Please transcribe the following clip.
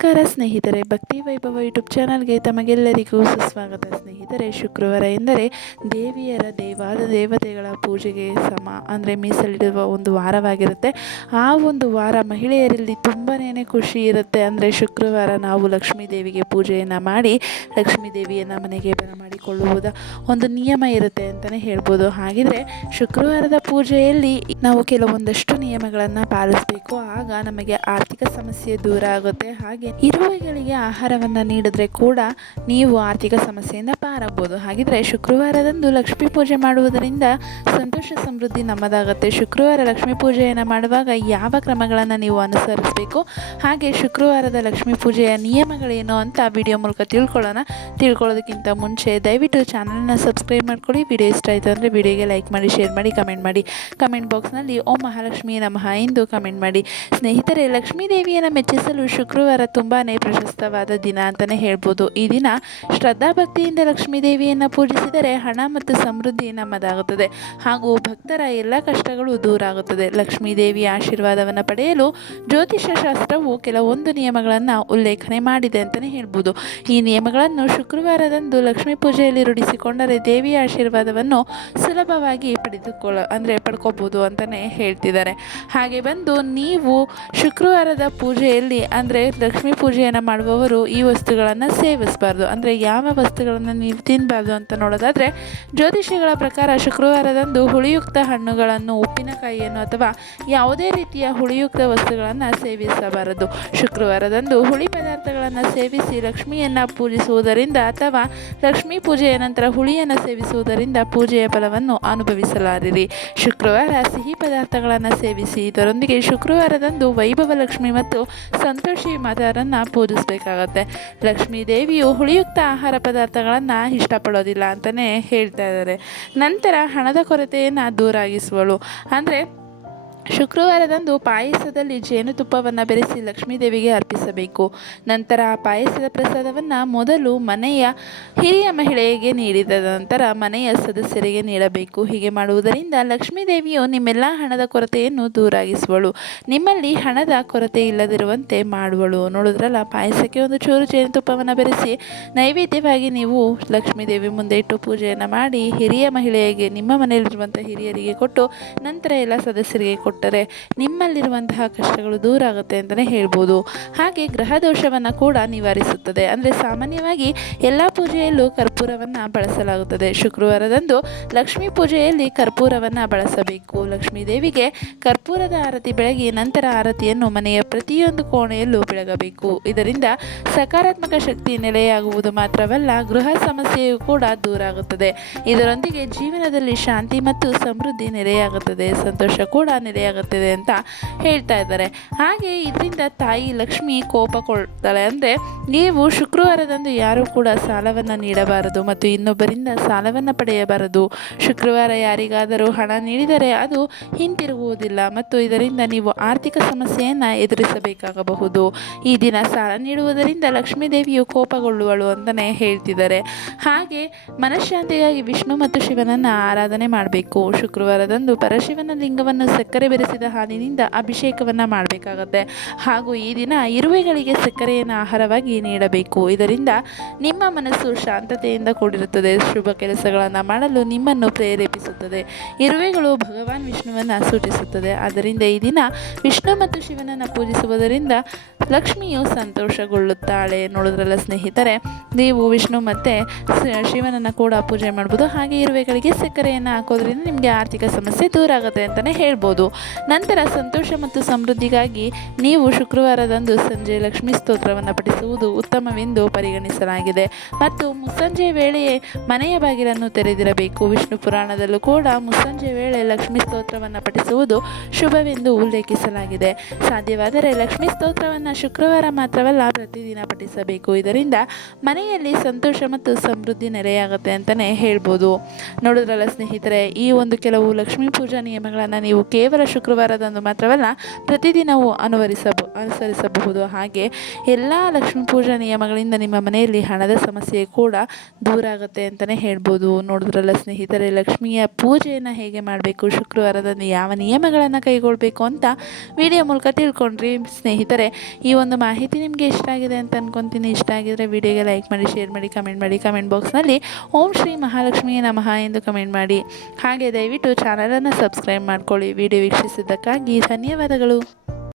ನಮಸ್ಕಾರ ಸ್ನೇಹಿತರೆ, ಭಕ್ತಿ ವೈಭವ ಯೂಟ್ಯೂಬ್ ಚಾನಲ್ಗೆ ತಮಗೆಲ್ಲರಿಗೂ ಸುಸ್ವಾಗತ. ಸ್ನೇಹಿತರೆ, ಶುಕ್ರವಾರ ಎಂದರೆ ದೇವಿಯರ ದೇವತೆಗಳ ಪೂಜೆಗೆ ಅಂದರೆ ಮೀಸಲಿಡುವ ಒಂದು ವಾರವಾಗಿರುತ್ತೆ. ಆ ಒಂದು ವಾರ ಮಹಿಳೆಯರಲ್ಲಿ ತುಂಬಾ ಖುಷಿ ಇರುತ್ತೆ. ಅಂದರೆ ಶುಕ್ರವಾರ ನಾವು ಲಕ್ಷ್ಮೀ ದೇವಿಗೆ ಪೂಜೆಯನ್ನು ಮಾಡಿ ಲಕ್ಷ್ಮೀ ದೇವಿಯನ್ನು ಮನೆಗೆ ಬರಮಾಡಿಕೊಳ್ಳುವುದ ಒಂದು ನಿಯಮ ಇರುತ್ತೆ ಅಂತಲೇ ಹೇಳ್ಬೋದು. ಹಾಗಿದ್ರೆ ಶುಕ್ರವಾರದ ಪೂಜೆಯಲ್ಲಿ ನಾವು ಕೆಲವೊಂದಷ್ಟು ನಿಯಮಗಳನ್ನು ಪಾಲಿಸಬೇಕು. ಆಗ ನಮಗೆ ಆರ್ಥಿಕ ಸಮಸ್ಯೆ ದೂರ ಆಗುತ್ತೆ. ಹಾಗೆ ಇರುವೆಗಳಿಗೆ ಆಹಾರವನ್ನು ನೀಡಿದ್ರೆ ಕೂಡ ನೀವು ಆರ್ಥಿಕ ಸಮಸ್ಯೆಯಿಂದ ಪಾರಾಗಬಹುದು. ಹಾಗಿದ್ರೆ ಶುಕ್ರವಾರದಂದು ಲಕ್ಷ್ಮೀ ಪೂಜೆ ಮಾಡುವುದರಿಂದ ಸಂತೋಷ ಸಮೃದ್ಧಿ ನಮ್ಮದಾಗುತ್ತೆ. ಶುಕ್ರವಾರ ಲಕ್ಷ್ಮೀ ಪೂಜೆಯನ್ನು ಮಾಡುವಾಗ ಯಾವ ಕ್ರಮಗಳನ್ನು ನೀವು ಅನುಸರಿಸಬೇಕು, ಹಾಗೆ ಶುಕ್ರವಾರದ ಲಕ್ಷ್ಮೀ ಪೂಜೆಯ ನಿಯಮಗಳೇನು ಅಂತ ವಿಡಿಯೋ ಮೂಲಕ ತಿಳ್ಕೊಳ್ಳೋದಕ್ಕಿಂತ ಮುಂಚೆ ದಯವಿಟ್ಟು ಚಾನಲ್ನ ಸಬ್ಸ್ಕ್ರೈಬ್ ಮಾಡ್ಕೊಳ್ಳಿ. ವಿಡಿಯೋ ಇಷ್ಟ ಆಯಿತು ಅಂದರೆ ವಿಡಿಯೋಗೆ ಲೈಕ್ ಮಾಡಿ, ಶೇರ್ ಮಾಡಿ, ಕಮೆಂಟ್ ಮಾಡಿ. ಕಮೆಂಟ್ ಬಾಕ್ಸ್ನಲ್ಲಿ ಓಂ ಮಹಾಲಕ್ಷ್ಮಿ ನಮಃ ಎಂದು ಕಮೆಂಟ್ ಮಾಡಿ. ಸ್ನೇಹಿತರೆ, ಲಕ್ಷ್ಮೀ ದೇವಿಯನ್ನು ಮೆಚ್ಚಿಸಲು ಶುಕ್ರವಾರ ತುಂಬಾ ಪ್ರಶಸ್ತವಾದ ದಿನ ಅಂತಲೇ ಹೇಳ್ಬೋದು. ಈ ದಿನ ಶ್ರದ್ಧಾಭಕ್ತಿಯಿಂದ ಲಕ್ಷ್ಮೀ ದೇವಿಯನ್ನು ಪೂಜಿಸಿದರೆ ಹಣ ಮತ್ತು ಸಮೃದ್ಧಿ ನಮ್ಮದಾಗುತ್ತದೆ ಹಾಗೂ ಭಕ್ತರ ಎಲ್ಲ ಕಷ್ಟಗಳು ದೂರ ಆಗುತ್ತದೆ. ಲಕ್ಷ್ಮೀ ದೇವಿಯ ಆಶೀರ್ವಾದವನ್ನು ಪಡೆಯಲು ಜ್ಯೋತಿಷ್ಯ ಶಾಸ್ತ್ರವು ಕೆಲವೊಂದು ನಿಯಮಗಳನ್ನು ಉಲ್ಲೇಖನೆ ಮಾಡಿದೆ ಅಂತಲೇ ಹೇಳ್ಬೋದು. ಈ ನಿಯಮಗಳನ್ನು ಶುಕ್ರವಾರದಂದು ಲಕ್ಷ್ಮೀ ಪೂಜೆಯಲ್ಲಿ ರೂಢಿಸಿಕೊಂಡರೆ ದೇವಿಯ ಆಶೀರ್ವಾದವನ್ನು ಸುಲಭವಾಗಿ ಪಡ್ಕೋಬಹುದು ಅಂತಲೇ ಹೇಳ್ತಿದ್ದಾರೆ. ಹಾಗೆ ಬಂದು ನೀವು ಶುಕ್ರವಾರದ ಪೂಜೆಯಲ್ಲಿ ಅಂದರೆ ಲಕ್ಷ್ಮೀ ಪೂಜೆಯನ್ನು ಮಾಡುವವರು ಈ ವಸ್ತುಗಳನ್ನು ಸೇವಿಸಬಾರ್ದು. ಅಂದರೆ ಯಾವ ವಸ್ತುಗಳನ್ನು ನೀವು ತಿನ್ನಬಾರ್ದು ಅಂತ ನೋಡೋದಾದರೆ, ಜ್ಯೋತಿಷಿಗಳ ಪ್ರಕಾರ ಶುಕ್ರವಾರದಂದು ಹುಳಿಯುಕ್ತ ಹಣ್ಣುಗಳನ್ನು, ಉಪ್ಪಿನಕಾಯಿಯನ್ನು ಅಥವಾ ಯಾವುದೇ ರೀತಿಯ ಹುಳಿಯುಕ್ತ ವಸ್ತುಗಳನ್ನು ಸೇವಿಸಬಾರದು. ಶುಕ್ರವಾರದಂದು ಹುಳಿ ಪದಾರ್ಥಗಳನ್ನು ಸೇವಿಸಿ ಲಕ್ಷ್ಮಿಯನ್ನು ಪೂಜಿಸುವುದರಿಂದ ಅಥವಾ ಲಕ್ಷ್ಮೀ ಪೂಜೆಯ ನಂತರ ಹುಳಿಯನ್ನು ಸೇವಿಸುವುದರಿಂದ ಪೂಜೆಯ ಫಲವನ್ನು ಅನುಭವಿಸಲಾರಿರಿ. ಶುಕ್ರವಾರ ಸಿಹಿ ಪದಾರ್ಥಗಳನ್ನು ಸೇವಿಸಿ. ಇದರೊಂದಿಗೆ ಶುಕ್ರವಾರದಂದು ವೈಭವ ಲಕ್ಷ್ಮಿ ಮತ್ತು ಸಂತೋಷಿ ಮಾತಾರನ್ನು ಪೂಜಿಸಬೇಕಾಗತ್ತೆ. ಲಕ್ಷ್ಮೀ ದೇವಿಯು ಹುಳಿಯುಕ್ತ ಆಹಾರ ಪದಾರ್ಥಗಳನ್ನು ಇಷ್ಟಪಡೋದಿಲ್ಲ ಅಂತಲೇ ಹೇಳ್ತಾ ಇದ್ದಾರೆ. ನಂತರ ಹಣದ ಕೊರತೆಯನ್ನು ದೂರಾಗಿಸುವಳು. ಅಂದರೆ ಶುಕ್ರವಾರದಂದು ಪಾಯಸದಲ್ಲಿ ಜೇನುತುಪ್ಪವನ್ನು ಬೆರೆಸಿ ಲಕ್ಷ್ಮೀ ದೇವಿಗೆ ಅರ್ಪಿಸಬೇಕು. ನಂತರ ಆ ಪಾಯಸದ ಪ್ರಸಾದವನ್ನು ಮೊದಲು ಮನೆಯ ಹಿರಿಯ ಮಹಿಳೆಗೆ ನೀಡಿದ ನಂತರ ಮನೆಯ ಸದಸ್ಯರಿಗೆ ನೀಡಬೇಕು. ಹೀಗೆ ಮಾಡುವುದರಿಂದ ಲಕ್ಷ್ಮೀ ದೇವಿಯು ನಿಮ್ಮೆಲ್ಲ ಹಣದ ಕೊರತೆಯನ್ನು ದೂರಾಗಿಸುವಳು, ನಿಮ್ಮಲ್ಲಿ ಹಣದ ಕೊರತೆ ಇಲ್ಲದಿರುವಂತೆ ಮಾಡುವಳು. ನೋಡಿದ್ರಲ್ಲ, ಪಾಯಸಕ್ಕೆ ಒಂದು ಚೂರು ಜೇನುತುಪ್ಪವನ್ನು ಬೆರೆಸಿ ನೈವೇದ್ಯವಾಗಿ ನೀವು ಲಕ್ಷ್ಮೀ ದೇವಿ ಮುಂದೆ ಇಟ್ಟು ಪೂಜೆಯನ್ನು ಮಾಡಿ ಹಿರಿಯ ಮಹಿಳೆಯರಿಗೆ, ನಿಮ್ಮ ಮನೆಯಲ್ಲಿರುವಂಥ ಹಿರಿಯರಿಗೆ ಕೊಟ್ಟು ನಂತರ ಎಲ್ಲ ಸದಸ್ಯರಿಗೆ ಕೊಟ್ಟರೆ ನಿಮ್ಮಲ್ಲಿರುವಂತಹ ಕಷ್ಟಗಳು ದೂರ ಆಗುತ್ತೆ ಅಂತಲೇ ಹೇಳ್ಬೋದು. ಹಾಗೆ ಗ್ರಹ ದೋಷವನ್ನು ಕೂಡ ನಿವಾರಿಸುತ್ತದೆ. ಅಂದರೆ ಸಾಮಾನ್ಯವಾಗಿ ಎಲ್ಲ ಪೂಜೆಯಲ್ಲೂ ಕರ್ಪೂರವನ್ನು ಬಳಸಲಾಗುತ್ತದೆ. ಶುಕ್ರವಾರದಂದು ಲಕ್ಷ್ಮೀ ಪೂಜೆಯಲ್ಲಿ ಕರ್ಪೂರವನ್ನು ಬಳಸಬೇಕು. ಲಕ್ಷ್ಮೀ ದೇವಿಗೆ ಕರ್ಪೂರದ ಆರತಿ ಬೆಳಗಿ ನಂತರ ಆರತಿಯನ್ನು ಮನೆಯ ಪ್ರತಿಯೊಂದು ಕೋಣೆಯಲ್ಲೂ ಬೆಳಗಬೇಕು. ಇದರಿಂದ ಸಕಾರಾತ್ಮಕ ಶಕ್ತಿ ನೆಲೆಯಾಗುವುದು ಮಾತ್ರವಲ್ಲ, ಗೃಹ ಸಮಸ್ಯೆಯೂ ಕೂಡ ದೂರ ಆಗುತ್ತದೆ. ಇದರೊಂದಿಗೆ ಜೀವನದಲ್ಲಿ ಶಾಂತಿ ಮತ್ತು ಸಮೃದ್ಧಿ ನೆಲೆಯಾಗುತ್ತದೆ, ಸಂತೋಷ ಕೂಡ ನೆಲೆಯಾಗುತ್ತದೆ ಅಂತ ಹೇಳ್ತಾ ಇದ್ದಾರೆ. ಹಾಗೆ ಇದರಿಂದ ತಾಯಿ ಲಕ್ಷ್ಮಿ ಕೋಪಗೊಳ್ತಾಳೆ. ಅಂದರೆ ನೀವು ಶುಕ್ರವಾರದಂದು ಯಾರೂ ಕೂಡ ಸಾಲವನ್ನು ನೀಡಬಾರದು ಮತ್ತು ಇನ್ನೊಬ್ಬರಿಂದ ಸಾಲವನ್ನು ಪಡೆಯಬಾರದು. ಶುಕ್ರವಾರ ಯಾರಿಗಾದರೂ ಹಣ ನೀಡಿದರೆ ಅದು ಹಿಂತಿರುಗುವುದಿಲ್ಲ ಮತ್ತು ಇದರಿಂದ ನೀವು ಆರ್ಥಿಕ ಸಮಸ್ಯೆಯನ್ನು ಎದುರಿಸಬೇಕಾಗಬಹುದು. ಈ ದಿನ ಸಾಲ ನೀಡುವುದರಿಂದ ಲಕ್ಷ್ಮೀ ದೇವಿಯು ಕೋಪಗೊಳ್ಳುವಳು ಅಂತಲೇ ಹೇಳ್ತಿದ್ದಾರೆ. ಹಾಗೆ ಮನಃಶಾಂತಿಗಾಗಿ ವಿಷ್ಣು ಮತ್ತು ಶಿವನನ್ನು ಆರಾಧನೆ ಮಾಡಬೇಕು. ಶುಕ್ರವಾರದಂದು ಪರಶಿವನ ಲಿಂಗವನ್ನು ಸಕ್ಕರೆ ಬೆರೆಸಿದ ಹಾಲಿನಿಂದ ಅಭಿಷೇಕವನ್ನು ಮಾಡಬೇಕಾಗತ್ತೆ. ಹಾಗೂ ಈ ದಿನ ಇರುವೆಗಳಿಗೆ ಸಕ್ಕರೆಯನ್ನು ಆಹಾರವಾಗಿ ನೀಡಬೇಕು. ಇದರಿಂದ ನಿಮ್ಮ ಮನಸ್ಸು ಶಾಂತತೆಯಿಂದ ಕೂಡಿರುತ್ತದೆ, ಶುಭ ಕೆಲಸಗಳನ್ನು ಮಾಡಲು ನಿಮ್ಮನ್ನು ಪ್ರೇರೇಪಿಸುತ್ತದೆ. ಇರುವೆಗಳು ಭಗವಾನ್ ವಿಷ್ಣುವನ್ನು ಸೂಚಿಸುತ್ತದೆ. ಆದ್ದರಿಂದ ಈ ದಿನ ವಿಷ್ಣು ಮತ್ತು ಶಿವನನ್ನು ಪೂಜಿಸುವುದರಿಂದ ಲಕ್ಷ್ಮಿಯು ಸಂತೋಷಗೊಳ್ಳುತ್ತಾಳೆ. ನೋಡಿದ್ರಲ್ಲ ಸ್ನೇಹಿತರೆ, ನೀವು ವಿಷ್ಣು ಮತ್ತು ಶಿವನನ್ನು ಕೂಡ ಪೂಜೆ ಮಾಡ್ಬೋದು. ಹಾಗೆ ಇರುವೆಗಳಿಗೆ ಸಕ್ಕರೆಯನ್ನು ಹಾಕೋದ್ರಿಂದ ನಿಮಗೆ ಆರ್ಥಿಕ ಸಮಸ್ಯೆ ದೂರ ಆಗುತ್ತೆ ಅಂತಲೇ ಹೇಳ್ಬೋದು. ನಂತರ ಸಂತೋಷ ಮತ್ತು ಸಮೃದ್ಧಿಗಾಗಿ ನೀವು ಶುಕ್ರವಾರದಂದು ಸಂಜೆ ಲಕ್ಷ್ಮೀ ಸ್ತೋತ್ರವನ್ನು ಪಠಿಸುವುದು ಉತ್ತಮವೆಂದು ಪರಿಗಣಿಸಲಾಗಿದೆ ಮತ್ತು ಮುಸ್ಸಂಜೆ ವೇಳೆಯೇ ಮನೆಯ ಬಾಗಿಲನ್ನು ತೆರೆದಿರಬೇಕು. ವಿಷ್ಣು ಪುರಾಣದಲ್ಲೂ ಕೂಡ ಮುಸ್ಸಂಜೆ ವೇಳೆ ಲಕ್ಷ್ಮೀ ಸ್ತೋತ್ರವನ್ನು ಪಠಿಸುವುದು ಶುಭವೆಂದು ಉಲ್ಲೇಖಿಸಲಾಗಿದೆ. ಸಾಧ್ಯವಾದರೆ ಲಕ್ಷ್ಮೀ ಸ್ತೋತ್ರವನ್ನು ಶುಕ್ರವಾರ ಮಾತ್ರವಲ್ಲ, ಪ್ರತಿದಿನ ಪಠಿಸಬೇಕು. ಇದರಿಂದ ಮನೆಯಲ್ಲಿ ಸಂತೋಷ ಮತ್ತು ಸಮೃದ್ಧಿ ನೆಲೆಯಾಗುತ್ತೆ ಅಂತಲೇ ಹೇಳ್ಬೋದು. ನೋಡಿದ್ರಲ್ಲ ಸ್ನೇಹಿತರೆ, ಈ ಒಂದು ಕೆಲವು ಲಕ್ಷ್ಮೀ ಪೂಜಾ ನಿಯಮಗಳನ್ನು ನೀವು ಕೇವಲ ಶುಕ್ರವಾರದಂದು ಮಾತ್ರವಲ್ಲ ಪ್ರತಿದಿನವೂ ಅನುಸರಿಸಬಹುದು. ಹಾಗೆ ಎಲ್ಲ ಲಕ್ಷ್ಮೀ ಪೂಜಾ ನಿಯಮಗಳಿಂದ ನಿಮ್ಮ ಮನೆಯಲ್ಲಿ ಹಣದ ಸಮಸ್ಯೆ ಕೂಡ ದೂರ ಆಗುತ್ತೆ ಅಂತಲೇ ಹೇಳ್ಬೋದು. ನೋಡಿದ್ರಲ್ಲ ಸ್ನೇಹಿತರೆ, ಲಕ್ಷ್ಮಿಯ ಪೂಜೆಯನ್ನು ಹೇಗೆ ಮಾಡಬೇಕು, ಶುಕ್ರವಾರದಂದು ಯಾವ ನಿಯಮಗಳನ್ನು ಕೈಗೊಳ್ಳಬೇಕು ಅಂತ ವಿಡಿಯೋ ಮೂಲಕ ತಿಳ್ಕೊಂಡ್ರಿ. ಸ್ನೇಹಿತರೆ, ಈ ಈ ಒಂದು ಮಾಹಿತಿ ನಿಮಗೆ ಇಷ್ಟ ಆಗಿದೆ ಅಂತ ಅಂದ್ಕೊತೀನಿ. ಇಷ್ಟ ಆಗಿದರೆ ವಿಡಿಯೋಗೆ ಲೈಕ್ ಮಾಡಿ, ಶೇರ್ ಮಾಡಿ, ಕಮೆಂಟ್ ಮಾಡಿ. ಕಮೆಂಟ್ ಬಾಕ್ಸ್ನಲ್ಲಿ ಓಂ ಶ್ರೀ ಮಹಾಲಕ್ಷ್ಮಿಯೇ ನಮಃ ಎಂದು ಕಮೆಂಟ್ ಮಾಡಿ. ಹಾಗೆ ದಯವಿಟ್ಟು ಚಾನಲನ್ನು ಸಬ್ಸ್ಕ್ರೈಬ್ ಮಾಡ್ಕೊಳ್ಳಿ. ವಿಡಿಯೋ ವೀಕ್ಷಿಸಿದ್ದಕ್ಕಾಗಿ ಧನ್ಯವಾದಗಳು.